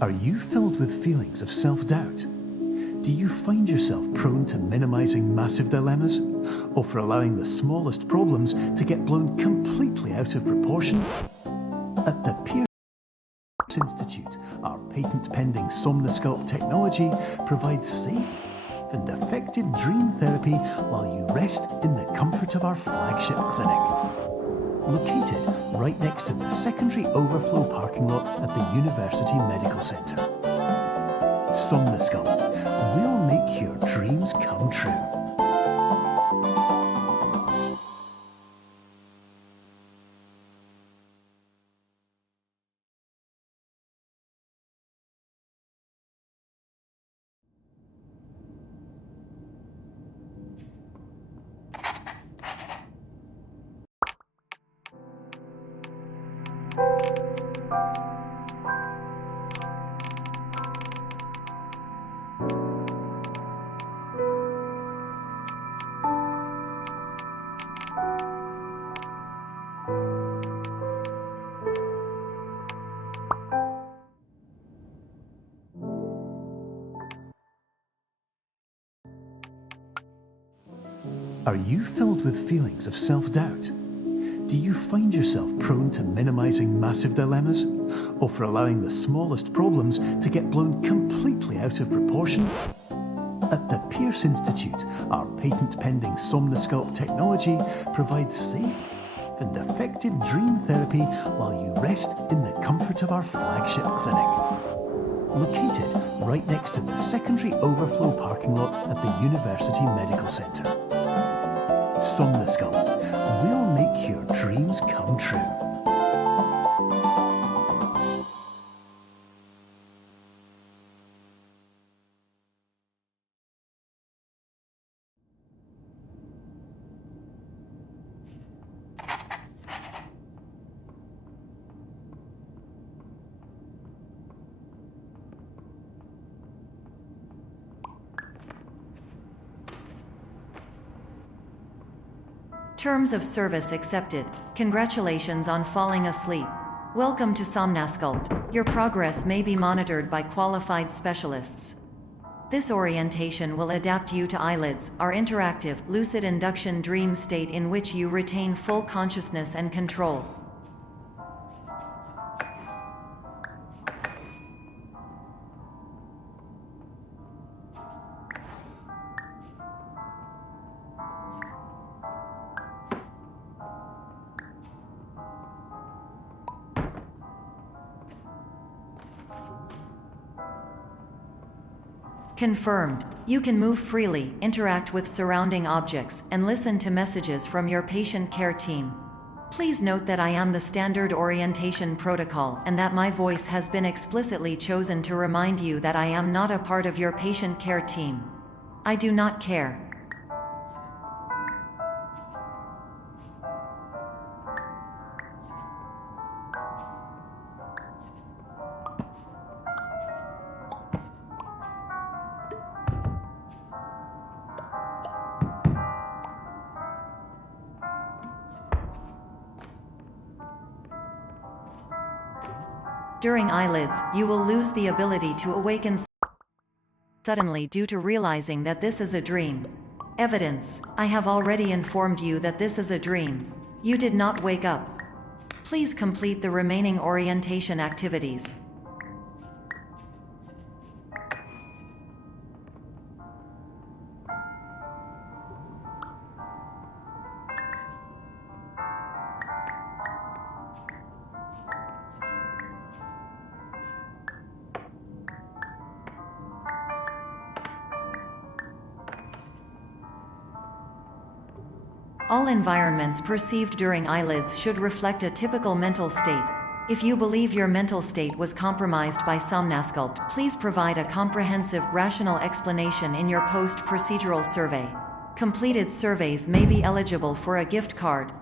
Are you filled with feelings of self-doubt? Do you find yourself prone to minimizing massive dilemmas, or for allowing the smallest problems to get blown completely out of proportion? At the Pearson Institute, our patent-pending Somnosculpt technology provides safe and effective dream therapy while you rest in the comfort of our flagship clinic. Located right next to the secondary overflow parking lot at the University Medical Centre. Somnosculpt, we'll make your dreams come true. Are you filled with feelings of self-doubt? Do you find yourself prone to minimizing massive dilemmas, or for allowing the smallest problems to get blown completely out of proportion? At the Pearson Institute, our patent-pending Somnosculpt technology provides safe and effective dream therapy while you rest in the comfort of our flagship clinic. Located right next to the secondary overflow parking lot at the University Medical Centre. Somnosculpt, we'll make your dreams come true. Terms of service accepted. Congratulations on falling asleep. Welcome to Somnosculpt. Your progress may be monitored by qualified specialists. This orientation will adapt you to eyelids, our interactive, lucid induction dream state in which you retain full consciousness and control. Confirmed. You can move freely, interact with surrounding objects, and listen to messages from your patient care team. Please note that I am the standard orientation protocol and that my voice has been explicitly chosen to remind you that I am not a part of your patient care team. I do not care. During eyelids, you will lose the ability to awaken suddenly due to realizing that this is a dream. Evidence: I have already informed you that this is a dream. You did not wake up. Please complete the remaining orientation activities. All environments perceived during eyelids should reflect a typical mental state. If you believe your mental state was compromised by Somnosculpt, please provide a comprehensive, rational explanation in your post-procedural survey. Completed surveys may be eligible for a gift card.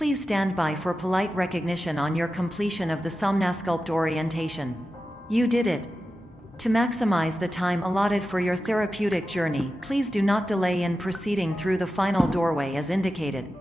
Please stand by for polite recognition on your completion of the Somnasculpt orientation. You did it! To maximize the time allotted for your therapeutic journey, please do not delay in proceeding through the final doorway as indicated.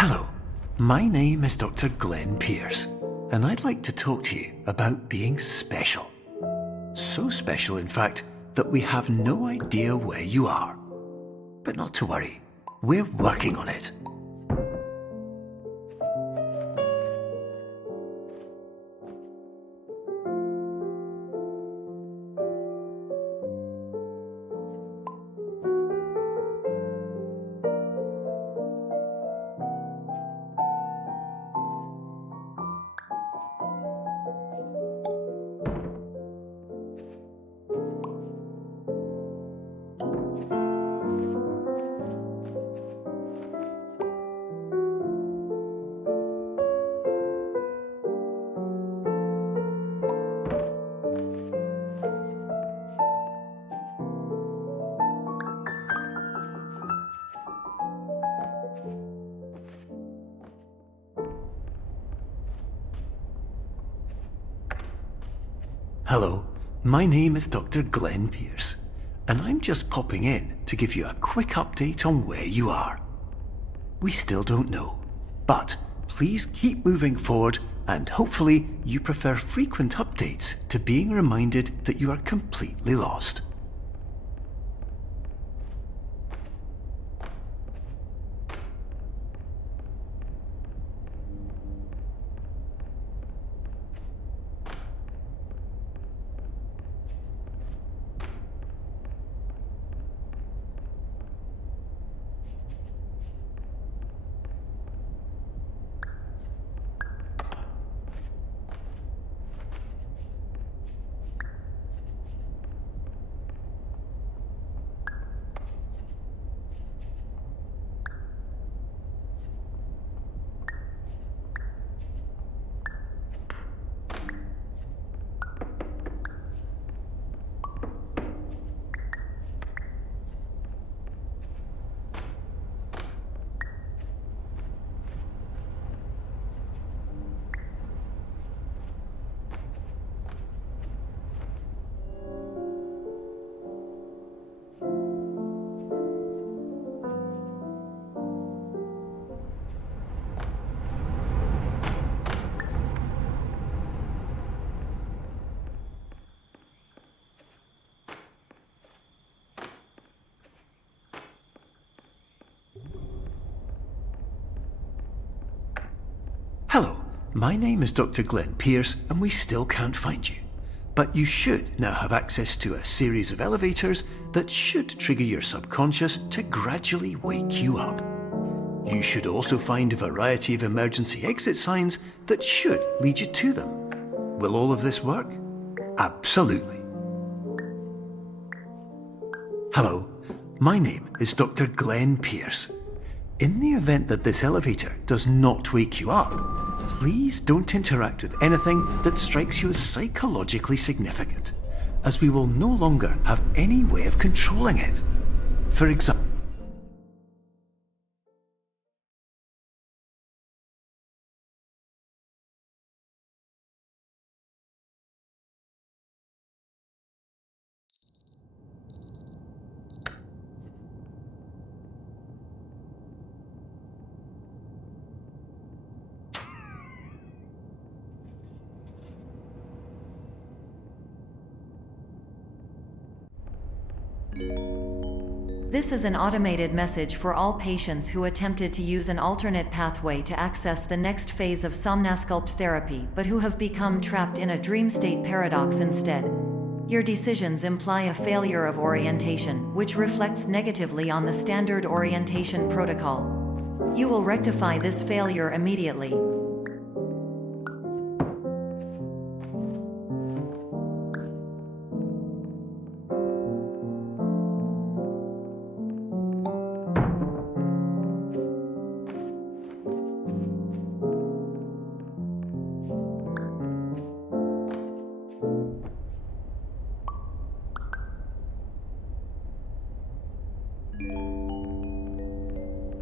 Hello, my name is Dr. Glenn Pierce, and I'd like to talk to you about being special. So special, in fact, that we have no idea where you are. But not to worry, we're working on it. Hello, my name is Dr. Glenn Pierce, and I'm just popping in to give you a quick update on where you are. We still don't know, but please keep moving forward, and hopefully you prefer frequent updates to being reminded that you are completely lost. my name is Dr. Glenn Pierce, and we still can't find you. But you should now have access to a series of elevators that should trigger your subconscious to gradually wake you up. You should also find a variety of emergency exit signs that should lead you to them. Will all of this work? Absolutely. Hello, my name is Dr. Glenn Pierce. In the event that this elevator does not wake you up, please don't interact with anything that strikes you as psychologically significant, as we will no longer have any way of controlling it. For example, This is an automated message for all patients who attempted to use an alternate pathway to access the next phase of Somnasculpt therapy but who have become trapped in a dream state paradox instead. Your decisions imply a failure of orientation, which reflects negatively on the standard orientation protocol. You will rectify this failure immediately.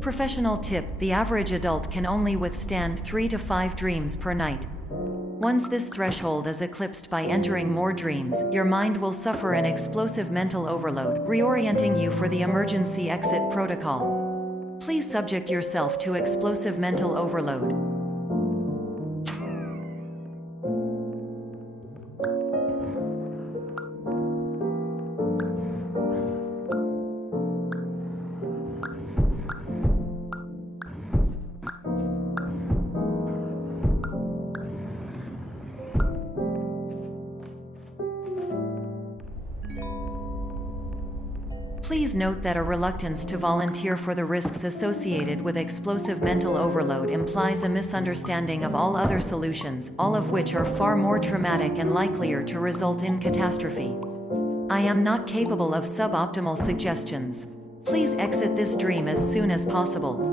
Professional tip: the average adult can only withstand 3 to 5 dreams per night. Once this threshold is eclipsed by entering more dreams, your mind will suffer an explosive mental overload, reorienting you for the emergency exit protocol. Please subject yourself to explosive mental overload. Please note that a reluctance to volunteer for the risks associated with explosive mental overload implies a misunderstanding of all other solutions, all of which are far more traumatic and likelier to result in catastrophe. I am not capable of suboptimal suggestions. Please exit this dream as soon as possible.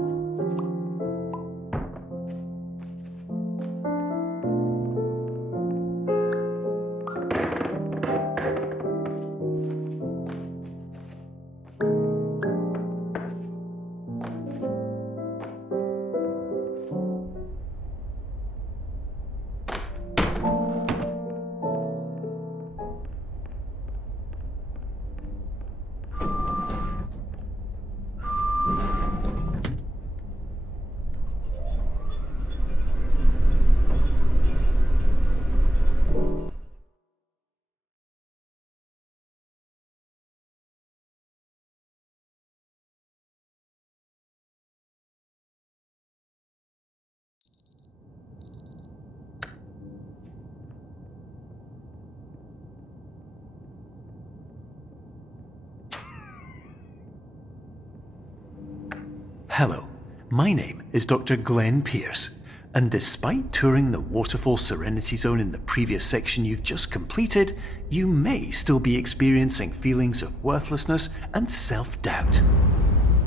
Hello, my name is Dr. Glenn Pierce, and despite touring the Waterfall Serenity Zone in the previous section you've just completed, you may still be experiencing feelings of worthlessness and self-doubt.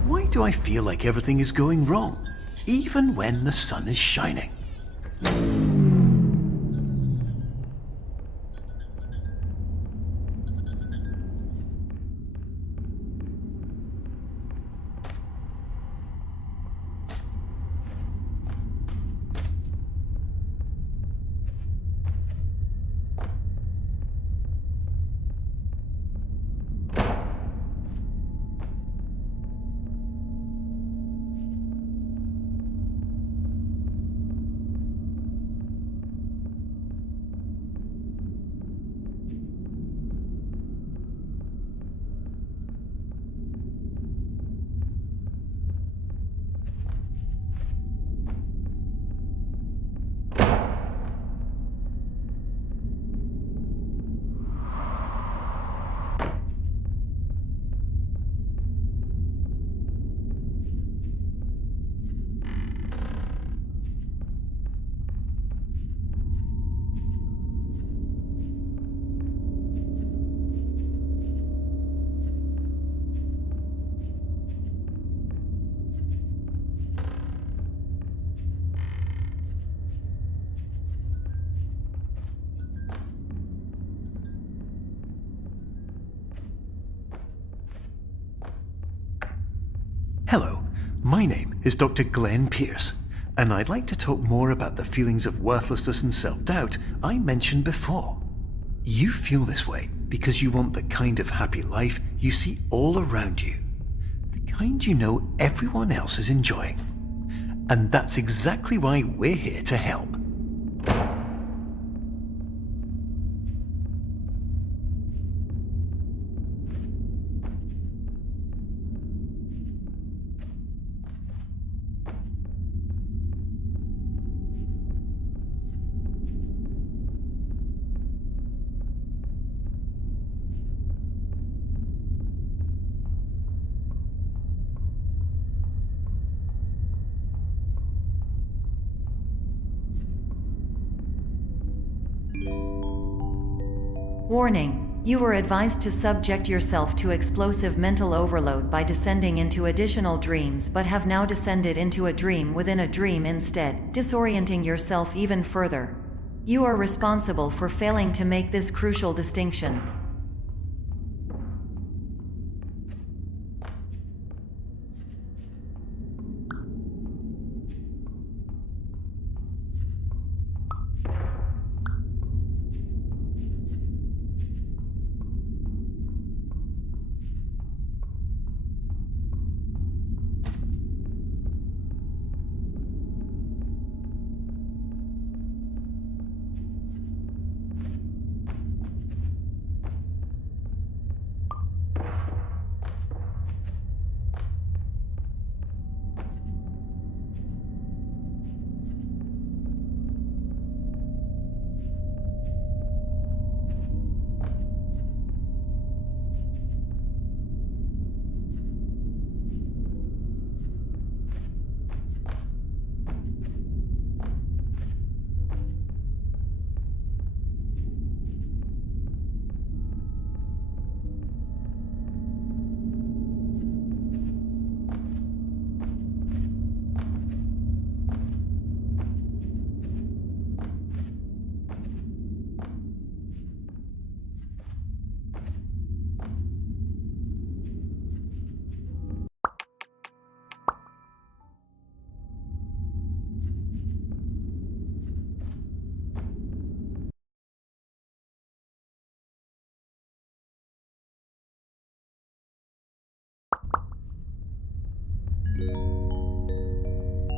Why do I feel like everything is going wrong, even when the sun is shining? Hello, my name is Dr. Glenn Pierce, and I'd like to talk more about the feelings of worthlessness and self-doubt I mentioned before. You feel this way because you want the kind of happy life you see all around you, the kind you know everyone else is enjoying. And that's exactly why we're here to help. Warning: you were advised to subject yourself to explosive mental overload by descending into additional dreams, but have now descended into a dream within a dream instead, disorienting yourself even further. You are responsible for failing to make this crucial distinction.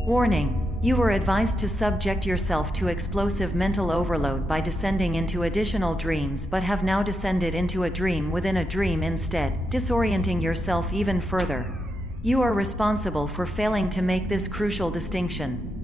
Warning: you were advised to subject yourself to explosive mental overload by descending into additional dreams, but have now descended into a dream within a dream instead, disorienting yourself even further. You are responsible for failing to make this crucial distinction.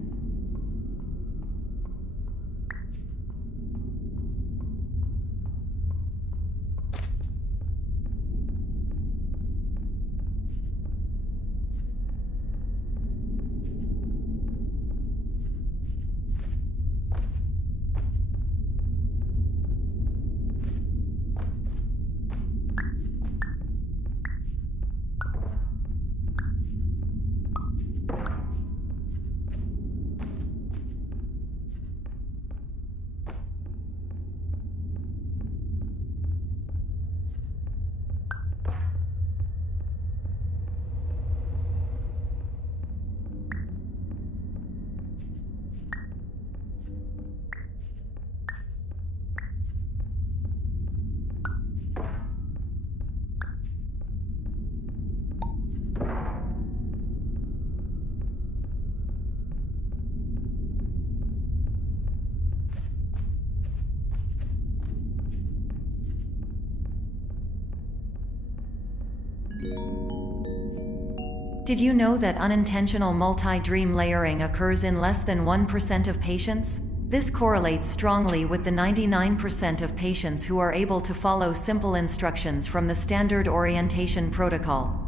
Did you know that unintentional multi-dream layering occurs in less than 1% of patients? This correlates strongly with the 99% of patients who are able to follow simple instructions from the standard orientation protocol.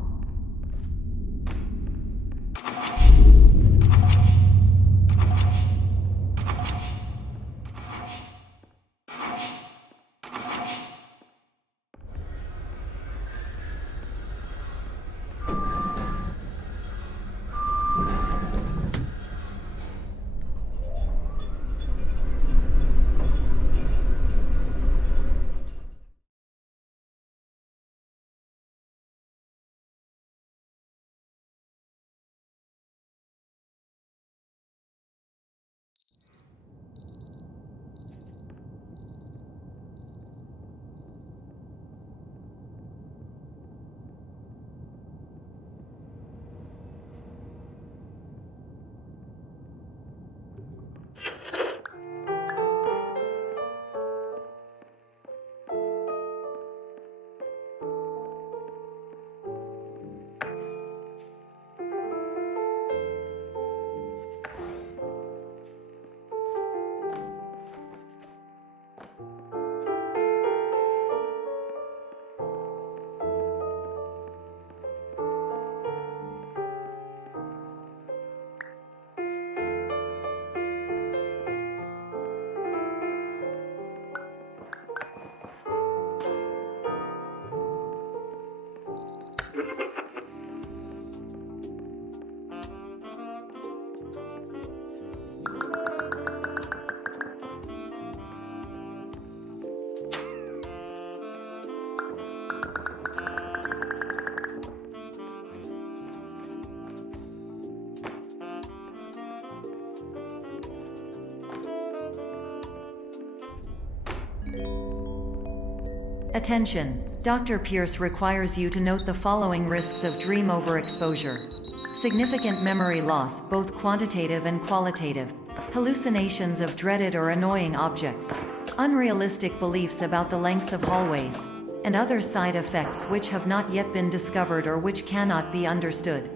Attention! Dr. Pierce requires you to note the following risks of dream overexposure. Significant memory loss, both quantitative and qualitative. Hallucinations of dreaded or annoying objects. Unrealistic beliefs about the lengths of hallways. And other side effects which have not yet been discovered or which cannot be understood.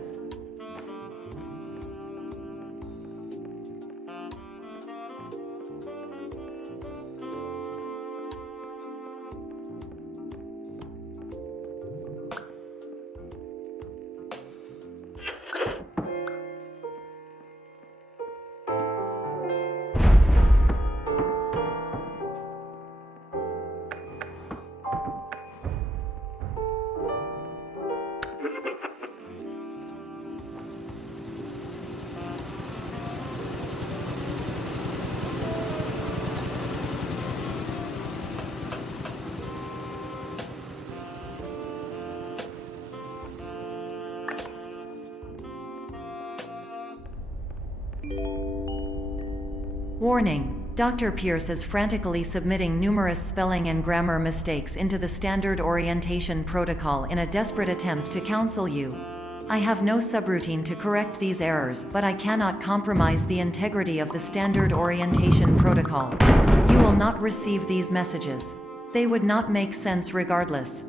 Warning! Dr. Pierce is frantically submitting numerous spelling and grammar mistakes into the standard orientation protocol in a desperate attempt to counsel you. I have no subroutine to correct these errors, but I cannot compromise the integrity of the standard orientation protocol. You will not receive these messages. They would not make sense regardless.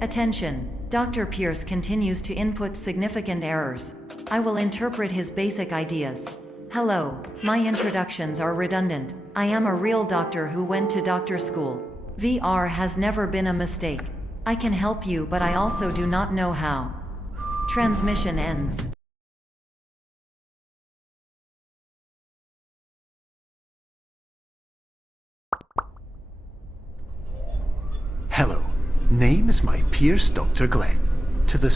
Attention! Dr. Pierce continues to input significant errors. I will interpret his basic ideas. Hello, my introductions are redundant. I am a real doctor who went to doctor school. VR has never been a mistake. I can help you, but I also do not know how. Transmission ends. Hello, name is my Pierce Dr. Glenn. To the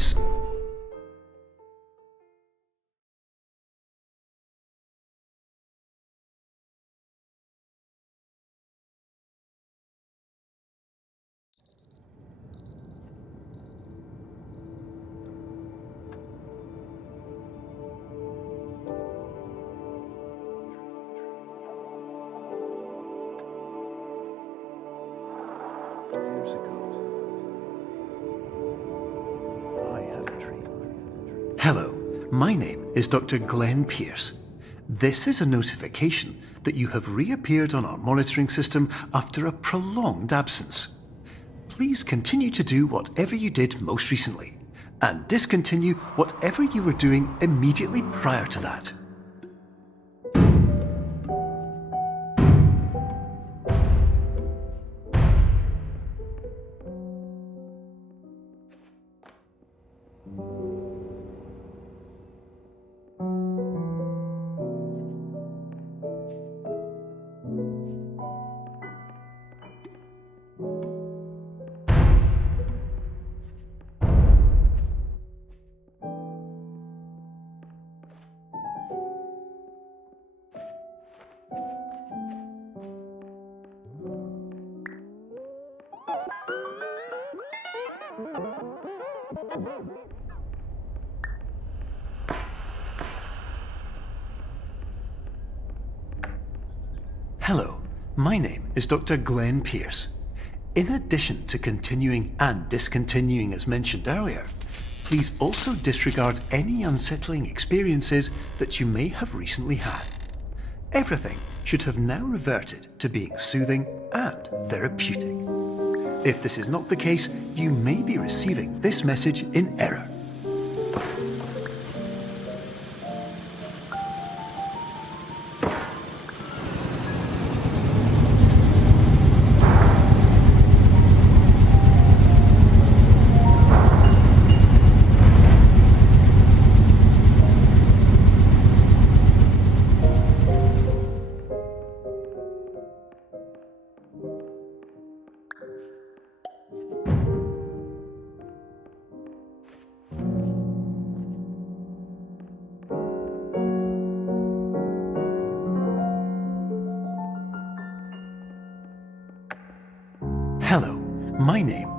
years ago, I had a dream. Hello, my name is Dr. Glenn Pierce. This is a notification that you have reappeared on our monitoring system after a prolonged absence. Please continue to do whatever you did most recently, and discontinue whatever you were doing immediately prior to that. Hello, my name is Dr. Glenn Pierce. In addition to continuing and discontinuing as mentioned earlier, please also disregard any unsettling experiences that you may have recently had. Everything should have now reverted to being soothing and therapeutic. If this is not the case, you may be receiving this message in error.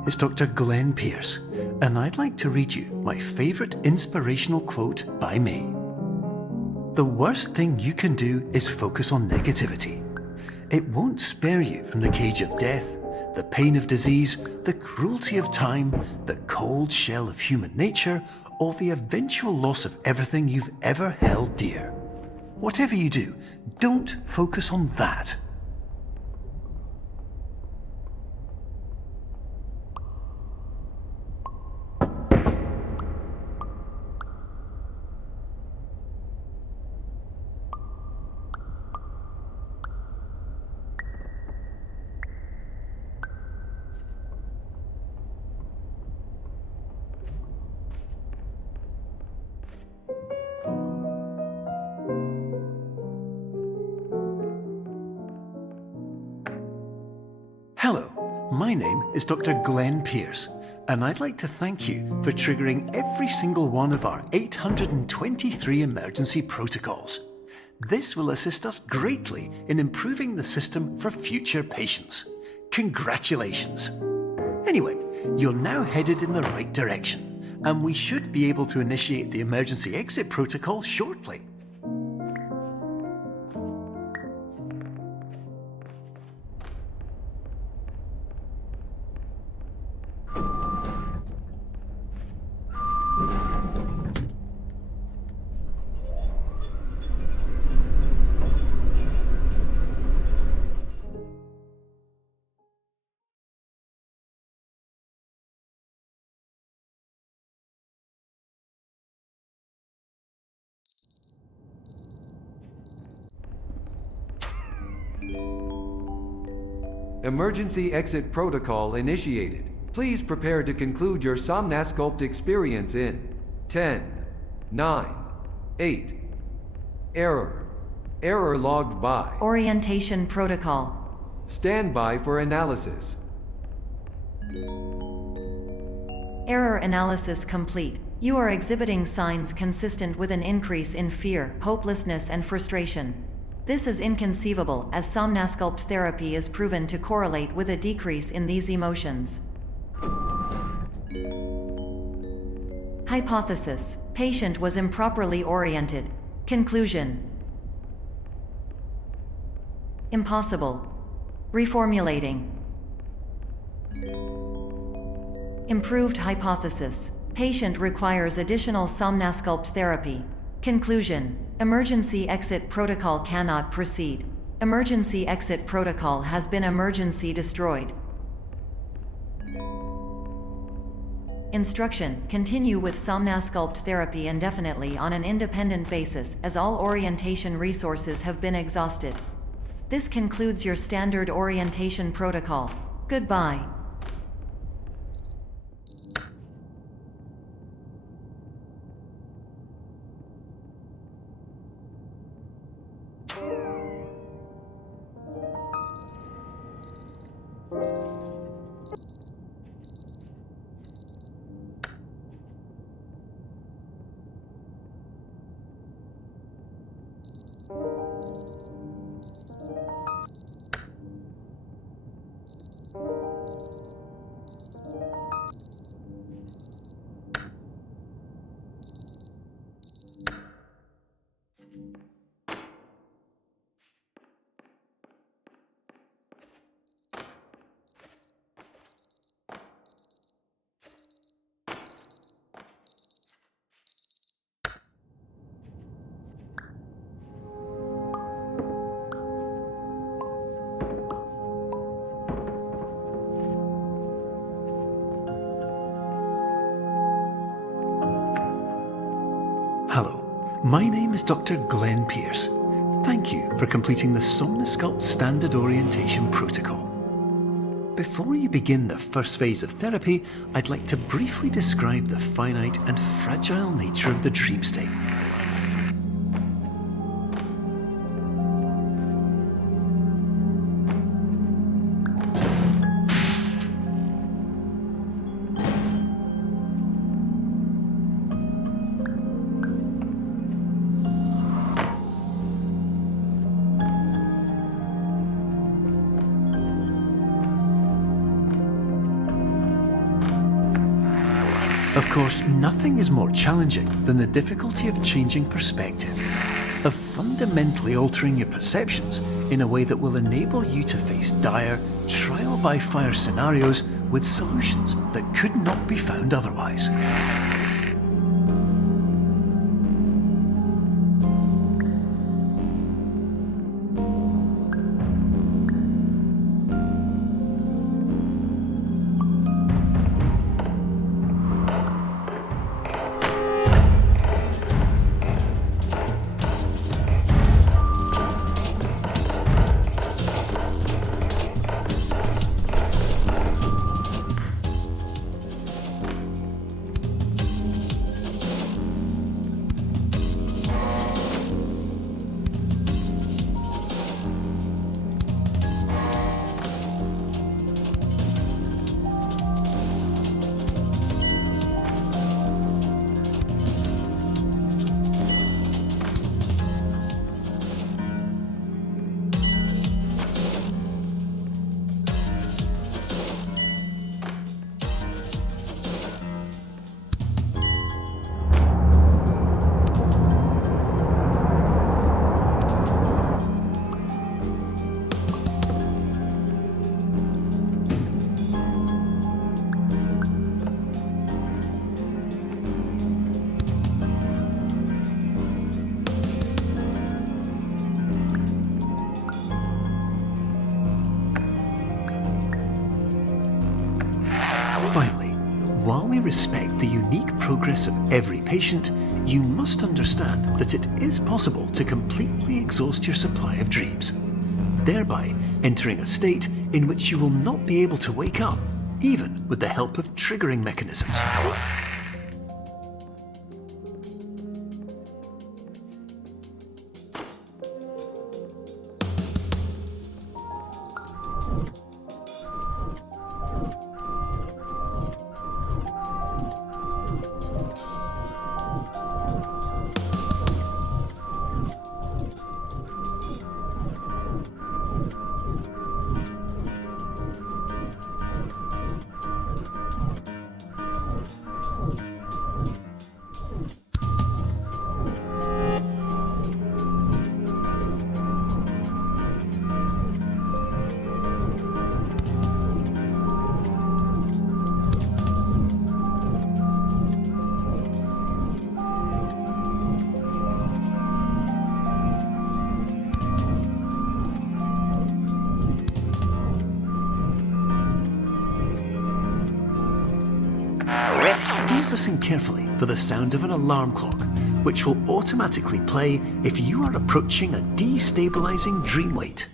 is Dr. Glenn Pierce, and I'd like to read you my favourite inspirational quote by me. The worst thing you can do is focus on negativity. It won't spare you from the cage of death, the pain of disease, the cruelty of time, the cold shell of human nature, or the eventual loss of everything you've ever held dear. Whatever you do, don't focus on that. Hello, my name is Dr. Glenn Pierce, and I'd like to thank you for triggering every single one of our 823 emergency protocols. This will assist us greatly in improving the system for future patients. Congratulations! Anyway, you're now headed in the right direction, and we should be able to initiate the emergency exit protocol shortly. Emergency exit protocol initiated. Please prepare to conclude your Somnasculpt experience in 10, 9, 8. Error. Error logged by. Orientation protocol. Stand by for analysis. Error analysis complete. You are exhibiting signs consistent with an increase in fear, hopelessness, and frustration. This is inconceivable, as Somnasculpt therapy is proven to correlate with a decrease in these emotions. Hypothesis: patient was improperly oriented. Conclusion: impossible. Reformulating. Improved hypothesis: patient requires additional Somnasculpt therapy. Conclusion: emergency exit protocol cannot proceed. Emergency exit protocol has been emergency destroyed. Instruction: continue with Somnasculpt therapy indefinitely on an independent basis, as all orientation resources have been exhausted. This concludes your standard orientation protocol. Goodbye. Hello, my name is Dr. Glenn Pierce. Thank you for completing the Somnasculpt Standard Orientation Protocol. Before you begin the first phase of therapy, I'd like to briefly describe the finite and fragile nature of the dream state. Of course, nothing is more challenging than the difficulty of changing perspective, of fundamentally altering your perceptions in a way that will enable you to face dire, trial-by-fire scenarios with solutions that could not be found otherwise. Finally, while we respect the unique progress of every patient, you must understand that it is possible to completely exhaust your supply of dreams, thereby entering a state in which you will not be able to wake up, even with the help of triggering mechanisms. Please listen carefully for the sound of an alarm clock, which will automatically play if you are approaching a destabilizing dream weight.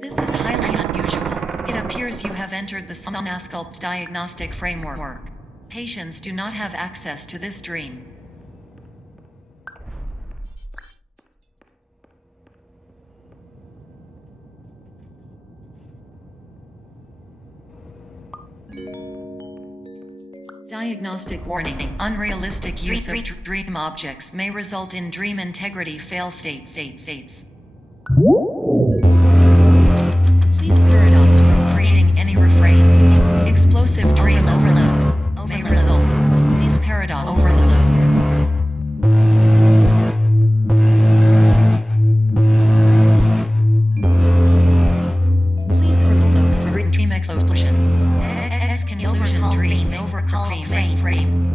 This is highly unusual. It appears you have entered the Somnasculpt diagnostic framework. Patients do not have access to this dream. Diagnostic warning. Unrealistic use of dream objects may result in dream integrity fail states. Please paradox from creating any refrain. Explosive dream overload may result. Please paradox overload. Please overload for dream explosion. Conclusion dream overcall frame.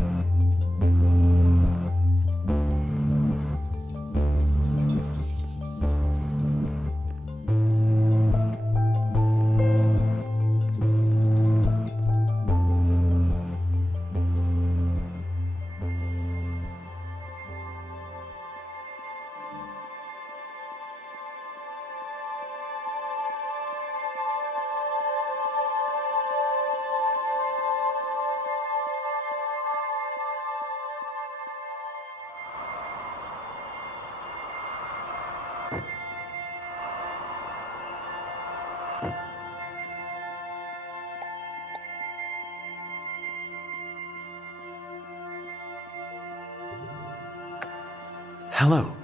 Hello,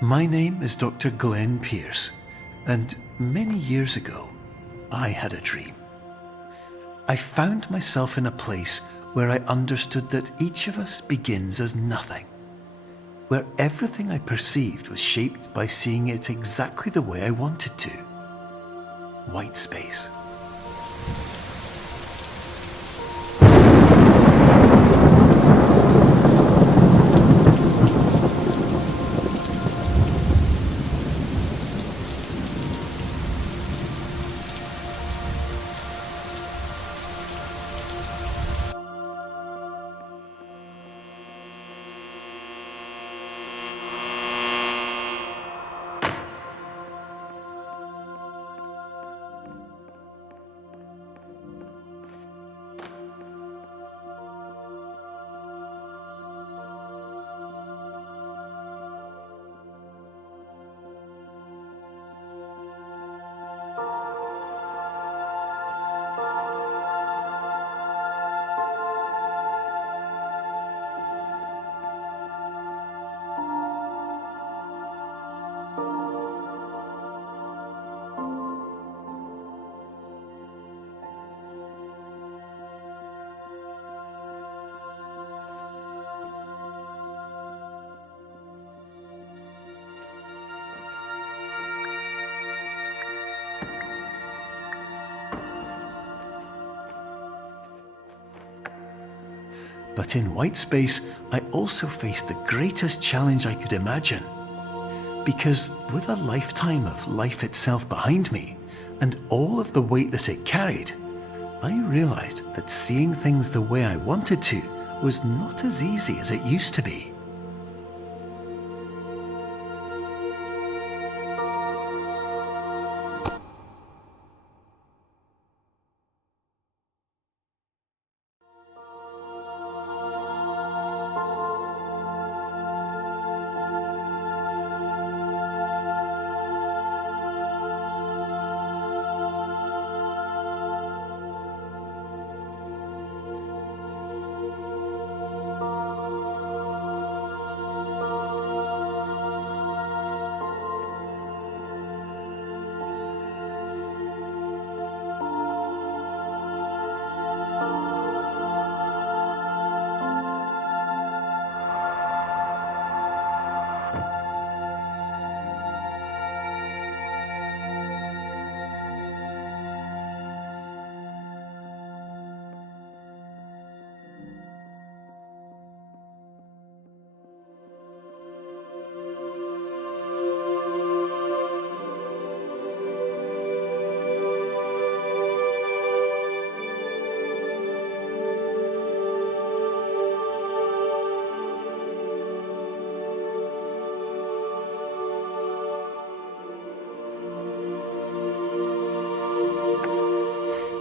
my name is Dr. Glenn Pierce, and many years ago, I had a dream. I found myself in a place where I understood that each of us begins as nothing, where everything I perceived was shaped by seeing it exactly the way I wanted to. White space. But in white space, I also faced the greatest challenge I could imagine. Because with a lifetime of life itself behind me, and all of the weight that it carried, I realized that seeing things the way I wanted to was not as easy as it used to be.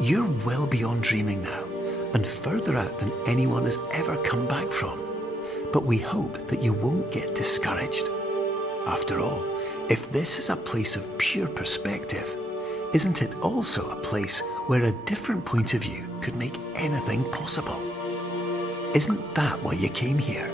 You're well beyond dreaming now, and further out than anyone has ever come back from. But we hope that you won't get discouraged. After all, if this is a place of pure perspective, isn't it also a place where a different point of view could make anything possible? Isn't that why you came here?